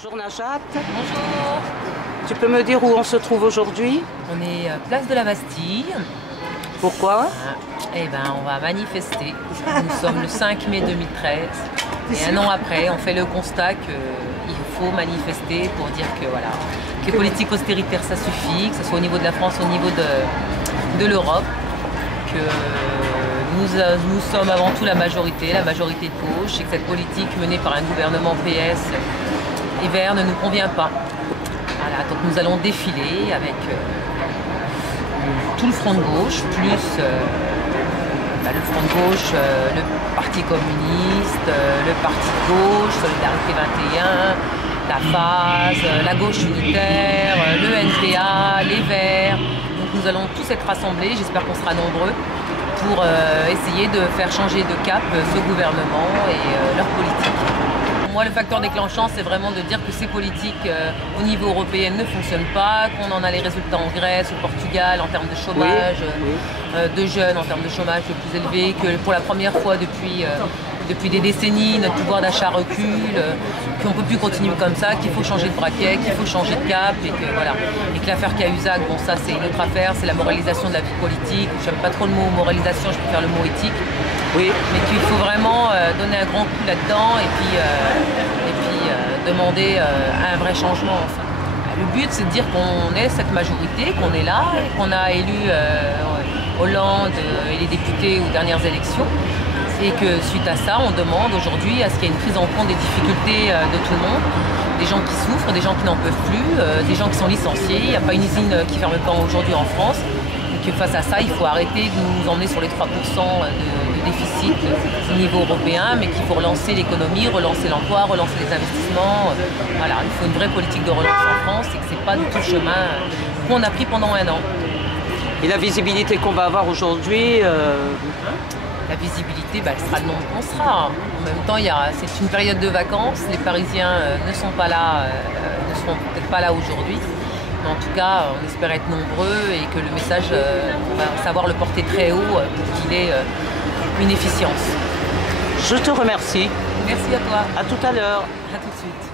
Bonjour Najat. Bonjour. Tu peux me dire où on se trouve aujourd'hui? On est place de la Bastille. Pourquoi? Eh ben, on va manifester. Nous sommes le 5 mai 2013. Et un an après, on fait le constat qu'il faut manifester pour dire que voilà, que les politiques austéritaires ça suffit, que ce soit au niveau de la France, au niveau de l'Europe, que nous sommes avant tout la majorité de gauche, et que cette politique menée par un gouvernement PS et Vert ne nous convient pas. Voilà, donc nous allons défiler avec tout le front de gauche, plus le front de gauche, le Parti communiste, le Parti de gauche, Solidarité 21, la phase, la gauche unitaire, le NPA, les Verts. Donc nous allons tous être rassemblés, j'espère qu'on sera nombreux, pour essayer de faire changer de cap ce gouvernement et leur politique. Moi, le facteur déclenchant, c'est vraiment de dire que ces politiques au niveau européen ne fonctionnent pas, qu'on en a les résultats en Grèce, au Portugal, en termes de chômage, de jeunes, en termes de chômage le plus élevé, que pour la première fois depuis des décennies, notre pouvoir d'achat recule, qu'on ne peut plus continuer comme ça, qu'il faut changer de braquet, qu'il faut changer de cap, et que voilà. Et que l'affaire Cahuzac, bon ça c'est une autre affaire, c'est la moralisation de la vie politique. J'aime pas trop le mot moralisation, je préfère le mot éthique. Oui. Mais qu'il faut vraiment donner un grand coup là-dedans et puis demander un vrai changement. Enfin. Le but c'est de dire qu'on est cette majorité, qu'on est là, qu'on a élu Hollande et les députés aux dernières élections. Et que suite à ça, on demande aujourd'hui à ce qu'il y ait une prise en compte des difficultés de tout le monde, des gens qui souffrent, des gens qui n'en peuvent plus, des gens qui sont licenciés. Il n'y a pas une usine qui ne ferme pas aujourd'hui en France. Et que face à ça, il faut arrêter de nous emmener sur les 3% de déficit au niveau européen, mais qu'il faut relancer l'économie, relancer l'emploi, relancer les investissements. Voilà, il faut une vraie politique de relance en France et que ce n'est pas du tout le chemin qu'on a pris pendant un an. Et la visibilité qu'on va avoir aujourd'hui La visibilité, elle sera le nombre qu'on sera. En même temps, c'est une période de vacances. Les Parisiens ne sont pas là, ne seront peut-être pas là aujourd'hui. Mais en tout cas, on espère être nombreux et que le message, on va savoir le porter très haut pour qu'il ait une efficience. Je te remercie. Merci à toi. À tout à l'heure. À tout de suite.